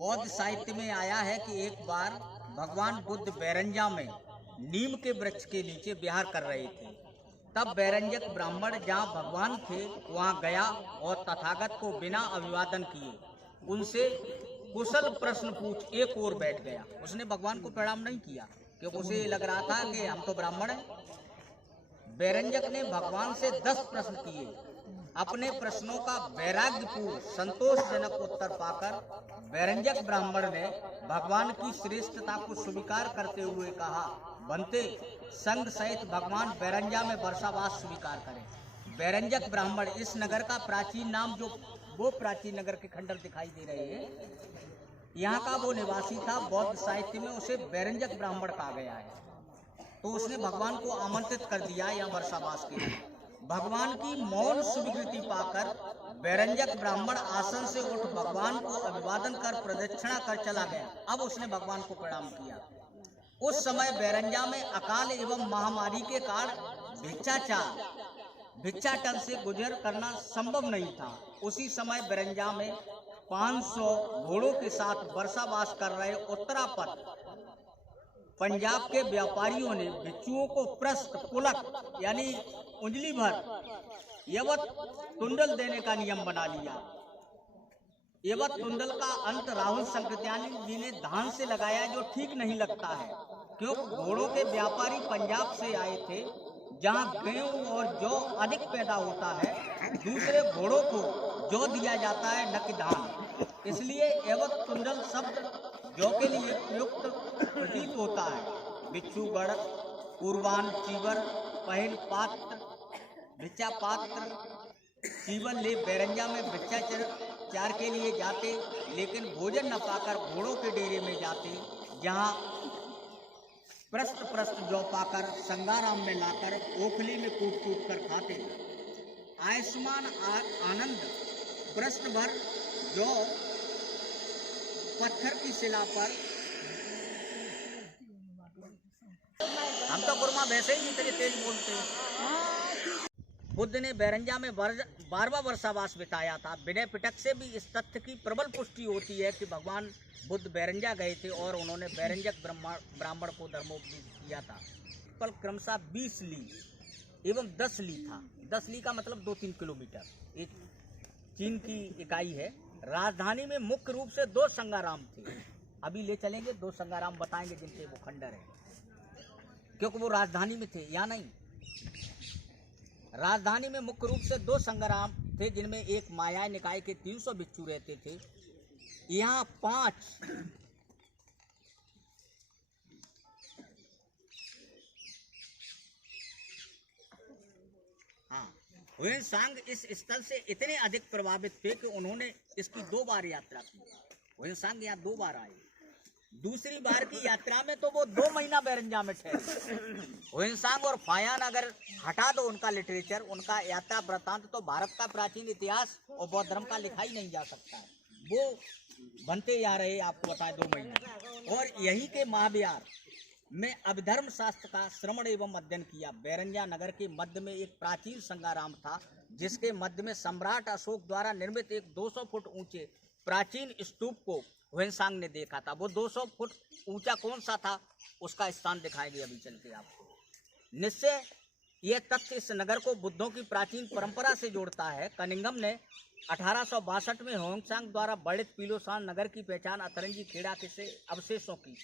बौद्ध साहित्य में आया है कि एक बार भगवान बुद्ध बैरंजा में नीम के वृक्ष के नीचे विहार कर रहे थे। तब बैरंजक ब्राह्मण जहाँ भगवान थे वहाँ गया और तथागत को बिना अभिवादन किए उनसे कुशल प्रश्न पूछ एक ओर बैठ गया। उसने भगवान को प्रणाम नहीं किया क्योंकि उसे लग रहा था कि हम तो ब्राह्मण हैं। बैरंजक ने भगवान से 10 प्रश्न किए। अपने प्रश्नों का वैराग्यपूर्ण संतोषजनक उत्तर पाकर बैरंजक ब्राह्मण ने भगवान की श्रेष्ठता को स्वीकार करते हुए कहा, बनते संग सहित भगवान बैरंजा में वर्षावास स्वीकार करें। बैरंजक ब्राह्मण इस नगर का प्राचीन नाम, जो वो प्राचीन नगर के खंडर दिखाई दे रहे हैं, यहाँ का वो निवासी था। बौद्ध साहित्य में उसे बैरंजक ब्राह्मण कहा गया है। तो उसने भगवान को आमंत्रित कर दिया यहाँ वर्षावास के लिए। भगवान की मौन स्वीकृति पाकर बैरंजक ब्राह्मण आसन से उठ भगवान को अभिवादन कर प्रदक्षिणा कर चला गया। अब उसने भगवान को प्रणाम किया। उस समय बैरंजा में अकाल एवं महामारी के कारण भिक्षाटन से गुजर करना संभव नहीं था। उसी समय बैरंजा में 500 घोड़ों के साथ वर्षावास कर रहे उत्तरापद पंजाब के व्यापारियों ने भिक्षुओं को प्रस्त पुलक यानी उंजली भर यवत तुंडल देने का नियम बना लिया। यवत तुंडल का अंत राहुल संकृत्यानी जी ने धान से लगाया, जो ठीक नहीं लगता है क्योंकि घोड़ों के व्यापारी पंजाब से आए थे जहां गेहूं और जौ अधिक पैदा होता है। दूसरे घोड़ों को जौ दिया जाता है न कि धान, इसलिए एवत तुंडल शब्द जौ के लिए प्रयुक्त प्रतीत होता है। भिक्षुगण पूर्वान चीवर पहल पात्र भिक्षा पात्र चीवन ले बैरंजा में भिक्षाचार के लिए जाते, लेकिन भोजन न पाकर घोड़ों के डेरे में जाते, जहां प्रस्त जौ पाकर संगाराम में लाकर ओखली में कूट कर खाते। आयुष्मान आनंद प्रश्न भर जौ पत्थर की शिला पर, हम तो गुरमा वैसे ही इतने तेज बोलते हैं। बुद्ध ने बैरंजा में 12वां वर्षावास बिताया था। विनय पिटक से भी इस तथ्य की प्रबल पुष्टि होती है कि भगवान बुद्ध बैरंजा गए थे और उन्होंने बैरंजक ब्राह्मण को धर्मोपदेश किया था। पल क्रमशः 20 ली एवं 10 ली था। 10 ली का मतलब 2-3 किलोमीटर, एक चीन की इकाई है। राजधानी में मुख्य रूप से 2 संगाराम थे। अभी ले चलेंगे, 2 संगाराम बताएंगे जिनसे वो खंडर है, क्योंकि वो राजधानी में थे या नहीं। राजधानी में मुख्य रूप से 2 संगाराम थे, जिनमें एक माया निकाय के 300 भिक्षु रहते थे। यहाँ 5 हुएनसांग इस स्थल से इतने अधिक प्रभावित थे कि उन्होंने इसकी 2 बार यात्रा की। हुएनसांग यहाँ 2 बार आए। दूसरी बार की यात्रा में तो वो 2 महीना बैरंजा में ठहरे। हुएनसांग और फायान अगर हटा दो उनका लिटरेचर, उनका यात्रा वृत्तांत, तो भारत का प्राचीन इतिहास और बौद्ध धर्म का लिखा ही नहीं जा सकता है। वो बनते जा रहे, आपको बताएं 2 महीने। और यही के महाविहार में अभिधर्म शास्त्र का श्रवण एवं अध्ययन किया। बैरंजा नगर के मध्य में एक प्राचीन संगाराम था, जिसके मध्य में सम्राट अशोक द्वारा निर्मित एक 200 फुट ऊंचे प्राचीन स्तूप को हुएनसांग ने देखा था। वो 200 फुट ऊंचा कौन सा था, उसका स्थान दिखाएंगे अभी चल के आपको। निश्चय यह तथ्य इस नगर को बुद्धों की प्राचीन परंपरा से जोड़ता है। कनिंगम ने 1862 में हुएनसांग द्वारा वर्णित पीलोसान नगर की पहचान अतरंगी खेड़ा के से अवशेषों की।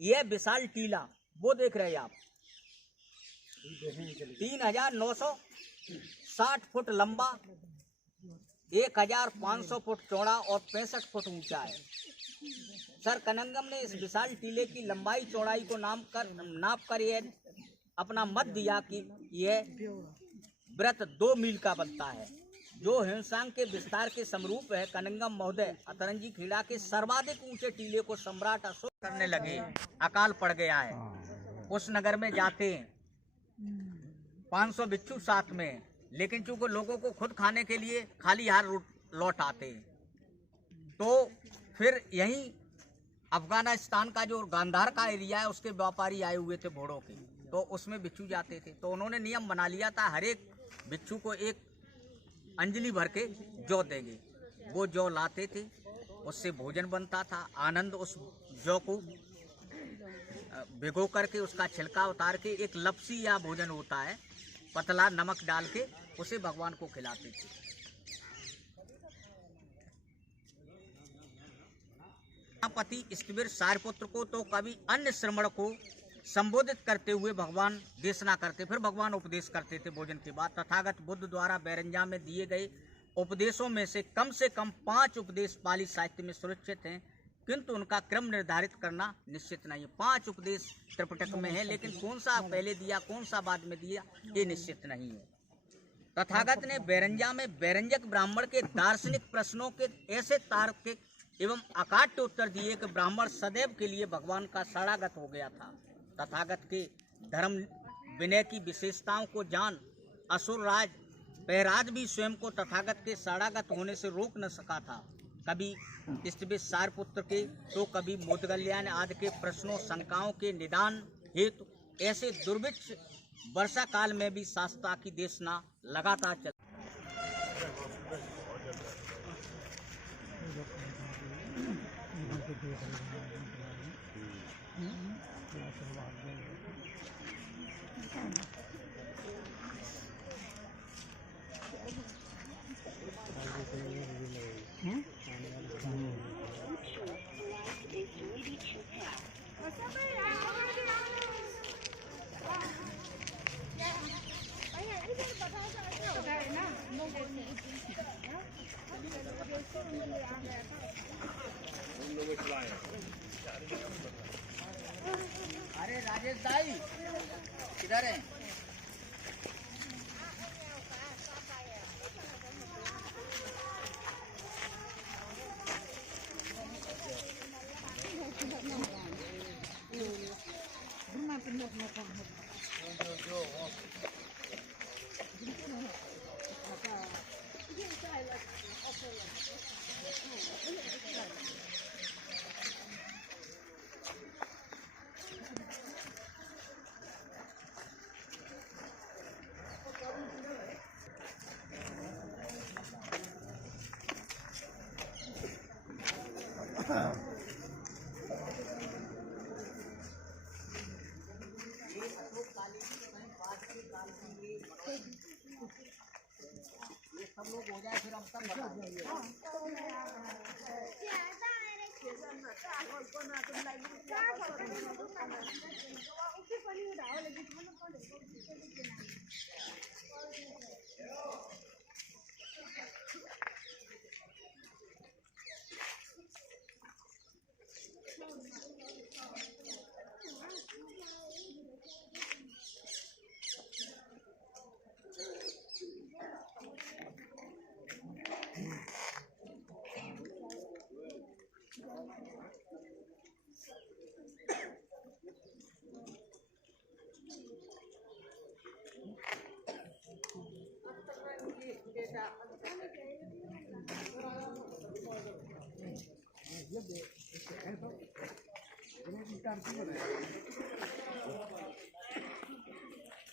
यह विशाल टीला वो देख रहे हैं आप, 3960 फुट लंबा, 1500 फुट चौड़ा और 65 फुट ऊंचा है। सर कनिंगम ने इस विशाल टीले की लंबाई चौड़ाई को नाप कर यह अपना मत दिया कि यह वृत्त 2 मील का बनता है, जो हुएनसांग के विस्तार के समरूप है। कनिंगम महोदय अतरंगी खेड़ा के सर्वाधिक ऊंचे टीले को सम्राट अशोक करने लगे। अकाल पड़ गया है। उस नगर में जाते हैं 500 भिक्षु साथ में, लेकिन चूंकि लोगों को खुद खाने के लिए खाली हाथ लौट आते हैं, तो फिर यहीं अफगानिस्तान का जो गांधार का एरिया है उसके व्यापारी आए हुए थे घोड़ों के, तो उसमें भिक्षु जाते थे। तो उन्होंने नियम बना लिया था, हर एक भिक्षु को एक अंजलि भर के जौ देंगे। वो जौ लाते थे उससे भोजन बनता था। आनंद उस जौ को भिगो करके उसका छिलका उतार के एक लपसी या भोजन होता है, पतला नमक डाल के उसे भगवान को खिलाते थे। पति स्थिविर सारपुत्र को तो कभी अन्य श्रमण को संबोधित करते हुए भगवान देशना करते, फिर भगवान उपदेश करते थे भोजन के बाद। तथागत बुद्ध द्वारा बैरंजा में दिए गए उपदेशों में से कम 5 उपदेश पाली साहित्य में सुरक्षित हैं, किंतु उनका क्रम निर्धारित करना निश्चित नहीं है। 5 उपदेश त्रिपिटक में है, लेकिन कौन सा पहले दिया कौन सा बाद में दिया ये निश्चित नहीं है। तथागत ने बैरंजा में बैरंजक ब्राह्मण के दार्शनिक प्रश्नों के ऐसे तार्किक एवं अकाट्य उत्तर दिए कि ब्राह्मण सदैव के लिए भगवान का शरणागत हो गया था। तथागत के धर्म विनय की विशेषताओं को जान असुर राज पैराज भी स्वयं को तथागत के शरणागत होने से रोक न सका था। कभी स्थिविर सारपुत्र के तो कभी मोदगल्यान आदि के प्रश्नों शंकाओं के निदान हेतु ऐसे दुर्भिक्ष वर्षा काल में भी शास्त्रा की देशना लगातार चल। अरे राजेश दाई किधर है? सब लोग हो जाए फिर हम सब बता देंगे।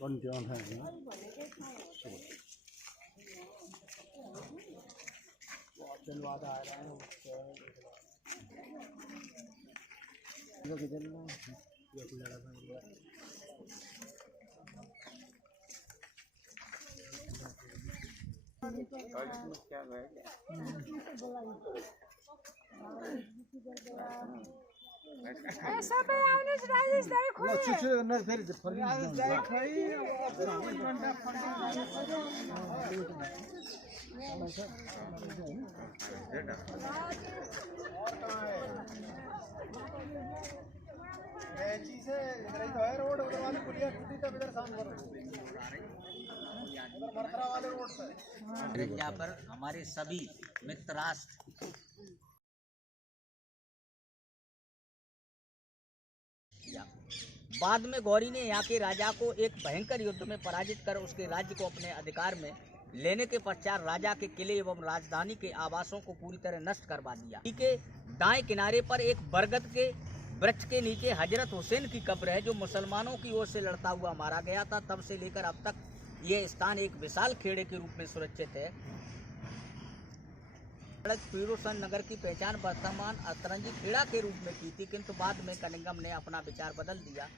con chưa ăn chân vào đài đó cái chân nó giờ bây giờ là क्या ऐसा पे आने से राजेश दाई खोले चुचु न फिर राजेश दाई खाई चीज है इधर ही तो है रोड उधर वाली पुलिया टूटी तब इधर शाम पर मरतरा वाले रोड पर यहाँ पर हमारे सभी मित्र राष्ट्र बाद में गौरी ने यहाँ के राजा को एक भयंकर युद्ध में पराजित कर उसके राज्य को अपने अधिकार में लेने के पश्चात राजा के किले एवं राजधानी के आवासों को पूरी तरह नष्ट करवा दिया। के दाएं किनारे पर एक बरगद के वृक्ष के नीचे हजरत हुसैन की कब्र है, जो मुसलमानों की ओर से लड़ता हुआ मारा गया था। तब से लेकर अब तक ये स्थान एक विशाल खेड़े के रूप में सुरक्षित है। पीरोसन नगर की पहचान वर्तमान अतरंगी खेड़ा के रूप में की थी, किंतु बाद में कनिंगम ने अपना विचार बदल दिया